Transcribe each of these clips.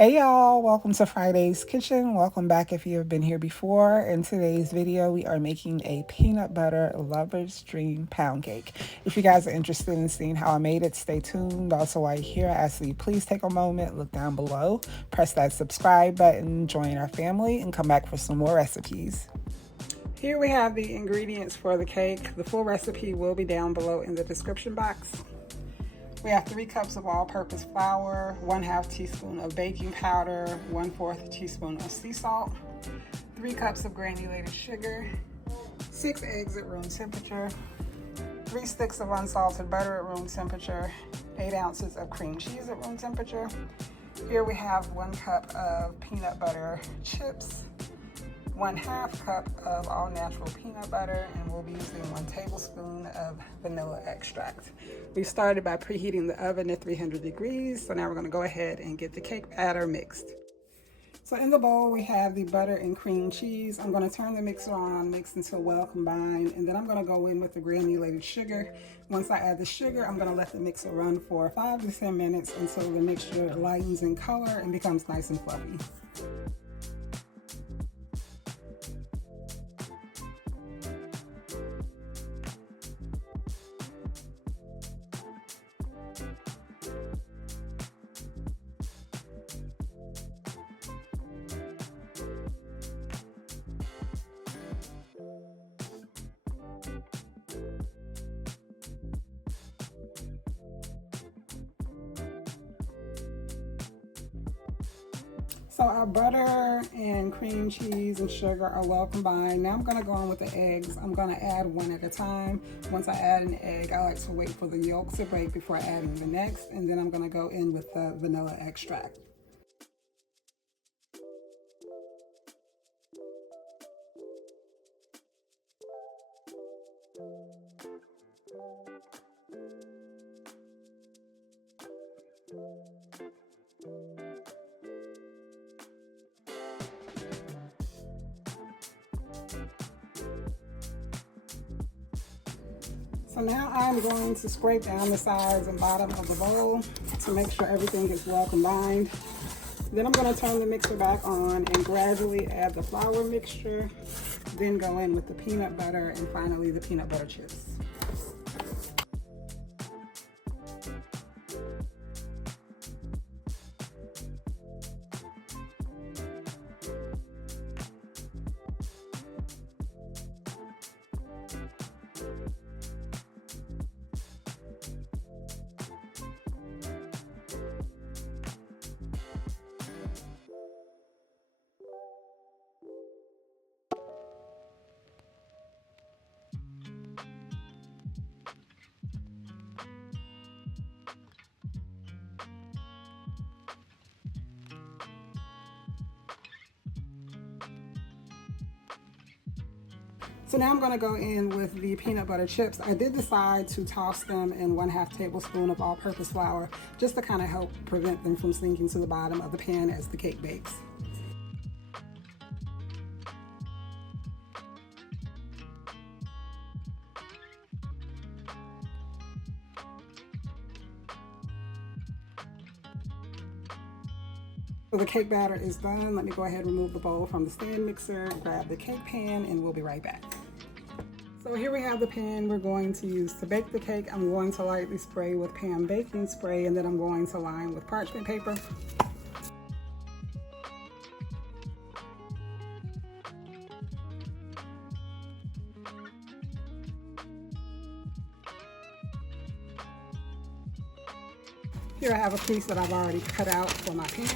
Hey y'all, welcome to Friday's Kitchen. Welcome back if you have been here before. In today's video, we are making a peanut butter lover's dream pound cake. If you guys are interested in seeing how I made it, stay tuned. Also, while you're here, I ask that you please take a moment, look down below, press that subscribe button, join our family, and come back for some more recipes. Here we have the ingredients for the cake. The full recipe will be down below in the description box. We have 3 cups of all-purpose flour, 1/2 teaspoon of baking powder, 1/4 teaspoon of sea salt, 3 cups of granulated sugar, 6 eggs at room temperature, 3 sticks of unsalted butter at room temperature, 8 ounces of cream cheese at room temperature. Here we have 1 cup of peanut butter chips, 1/2 cup of all natural peanut butter, and we'll be using 1 tablespoon of vanilla extract. We started by preheating the oven at 300 degrees, so now we're going to go ahead and get the cake batter mixed. So in the bowl we have the butter and cream cheese. I'm going to turn the mixer on, mix until well combined, and then I'm going to go in with the granulated sugar. Once I add the sugar, I'm going to let the mixer run for 5 to 10 minutes until the mixture lightens in color and becomes nice and fluffy. So our butter and cream cheese and sugar are well combined. Now I'm going to go in with the eggs. I'm going to add one at a time. Once I add an egg, I like to wait for the yolks to break before adding the next, and then I'm going to go in with the vanilla extract. So now I'm going to scrape down the sides and bottom of the bowl to make sure everything is well combined. Then I'm going to turn the mixer back on and gradually add the flour mixture, then go in with the peanut butter, and finally the peanut butter chips. So now I'm going to go in with the peanut butter chips. I did decide to toss them in 1/2 tablespoon of all-purpose flour just to kind of help prevent them from sinking to the bottom of the pan as the cake bakes. So the cake batter is done. Let me go ahead and remove the bowl from the stand mixer, grab the cake pan, and we'll be right back. So here we have the pan we're going to use to bake the cake. I'm going to lightly spray with pan baking spray, and then I'm going to line with parchment paper. Here I have a piece that I've already cut out for my pan.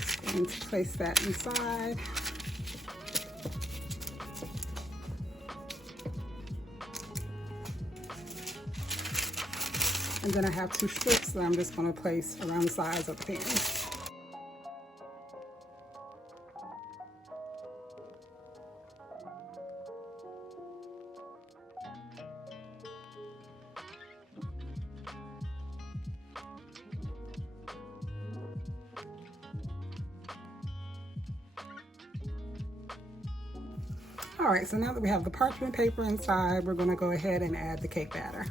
Just going to place that inside. And then I have 2 strips that I'm just going to place around the sides of the pan. All right, so now that we have the parchment paper inside, we're going to go ahead and add the cake batter.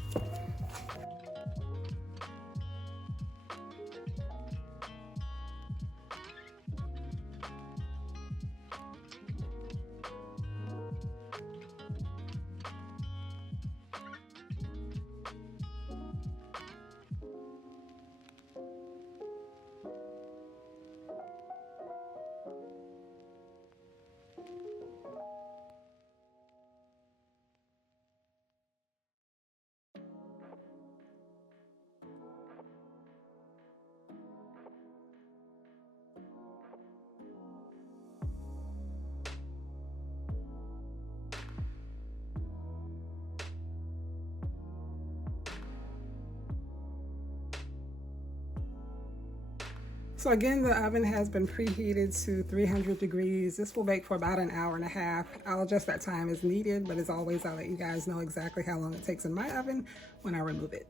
So again, the oven has been preheated to 300 degrees. This will bake for about an hour and a half. I'll adjust that time as needed, but as always, I'll let you guys know exactly how long it takes in my oven when I remove it.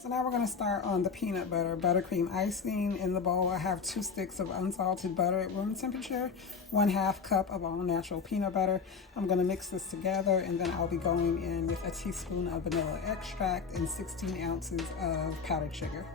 So now we're going to start on the peanut butter buttercream icing. In the bowl, I have 2 sticks of unsalted butter at room temperature, 1/2 cup of all natural peanut butter. I'm going to mix this together, and then I'll be going in with a teaspoon of vanilla extract and 16 ounces of powdered sugar.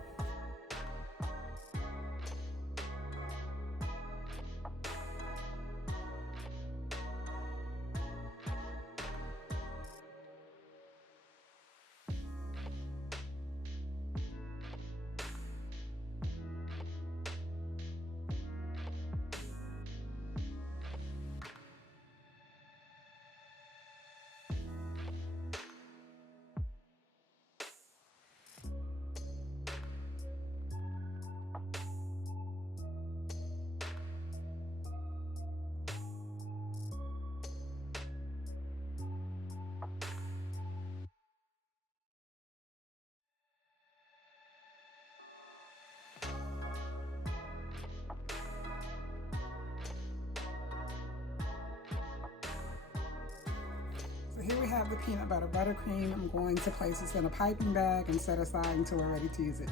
So here we have the peanut butter buttercream. I'm going to place this in a piping bag and set aside until we're ready to use it.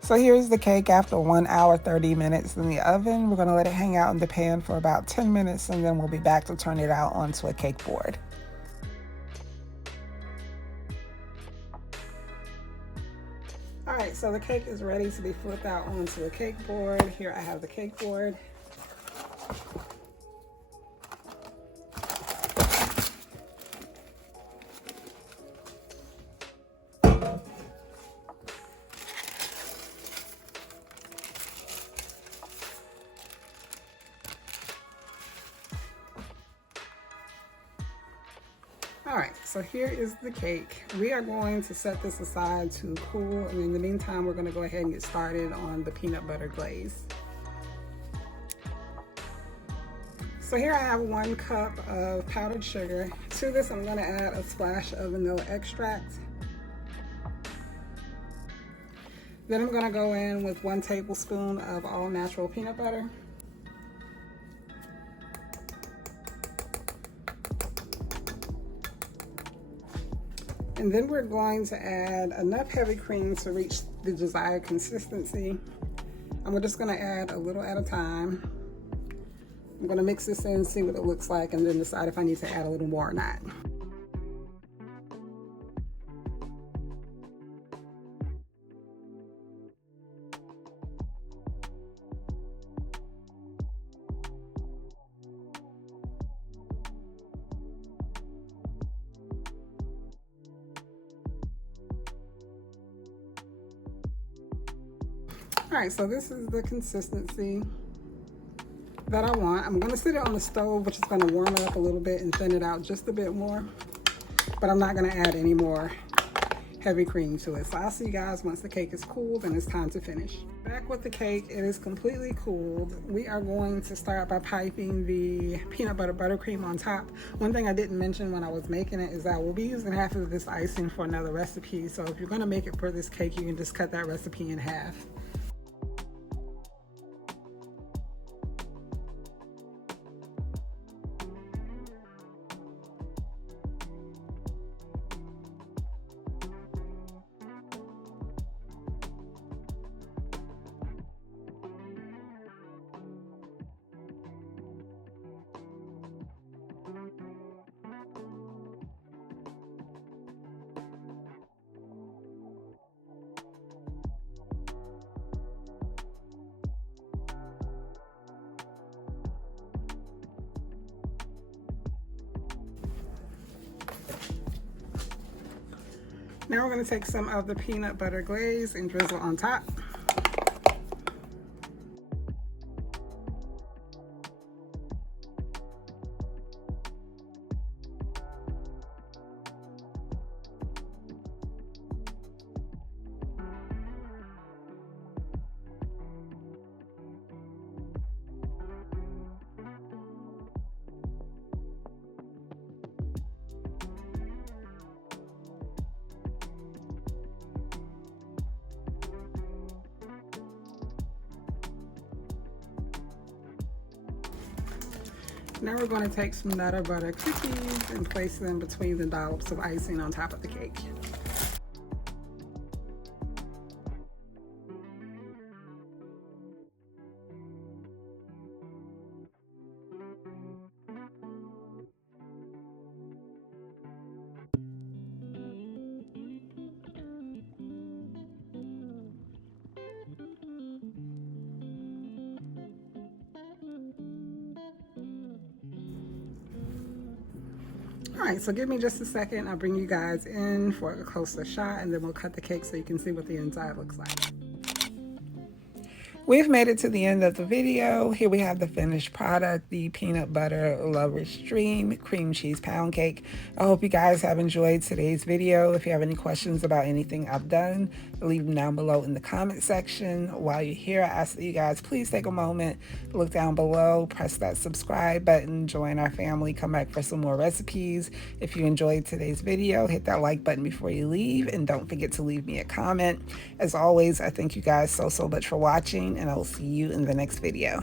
So here's the cake after 1 hour 30 minutes in the oven. We're going to let it hang out in the pan for about 10 minutes, and then we'll be back to turn it out onto a cake board. All right, so the cake is ready to be flipped out onto a cake board. Here I have the cake board. All right, so here is the cake. We are going to set this aside to cool, and in the meantime, we're going to go ahead and get started on the peanut butter glaze. So here I have 1 cup of powdered sugar. To this, I'm going to add a splash of vanilla extract. Then I'm going to go in with 1 tablespoon of all natural peanut butter. And then we're going to add enough heavy cream to reach the desired consistency. And we're just going to add a little at a time. I'm going to mix this in, see what it looks like, and then decide if I need to add a little more or not. All right, so this is the consistency that I want. I'm gonna sit it on the stove, which is gonna warm it up a little bit and thin it out just a bit more, but I'm not gonna add any more heavy cream to it. So I'll see you guys once the cake is cooled and it's time to finish. Back with the cake, it is completely cooled. We are going to start by piping the peanut butter buttercream on top. One thing I didn't mention when I was making it is that we'll be using half of this icing for another recipe. So if you're gonna make it for this cake, you can just cut that recipe in half. Now we're going to take some of the peanut butter glaze and drizzle on top. Now we're going to take some Nutter Butter cookies and place them between the dollops of icing on top of the cake. All right, so give me just a second. I'll bring you guys in for a closer shot, and then we'll cut the cake so you can see what the inside looks like. We've made it to the end of the video. Here we have the finished product, the peanut butter lovers dream cream cheese pound cake. I hope you guys have enjoyed today's video. If you have any questions about anything I've done, leave them down below in the comment section. While you're here, I ask that you guys please take a moment, look down below, press that subscribe button, join our family, come back for some more recipes. If you enjoyed today's video, hit that like button before you leave, and don't forget to leave me a comment. As always, I thank you guys so much for watching, and I will see you in the next video.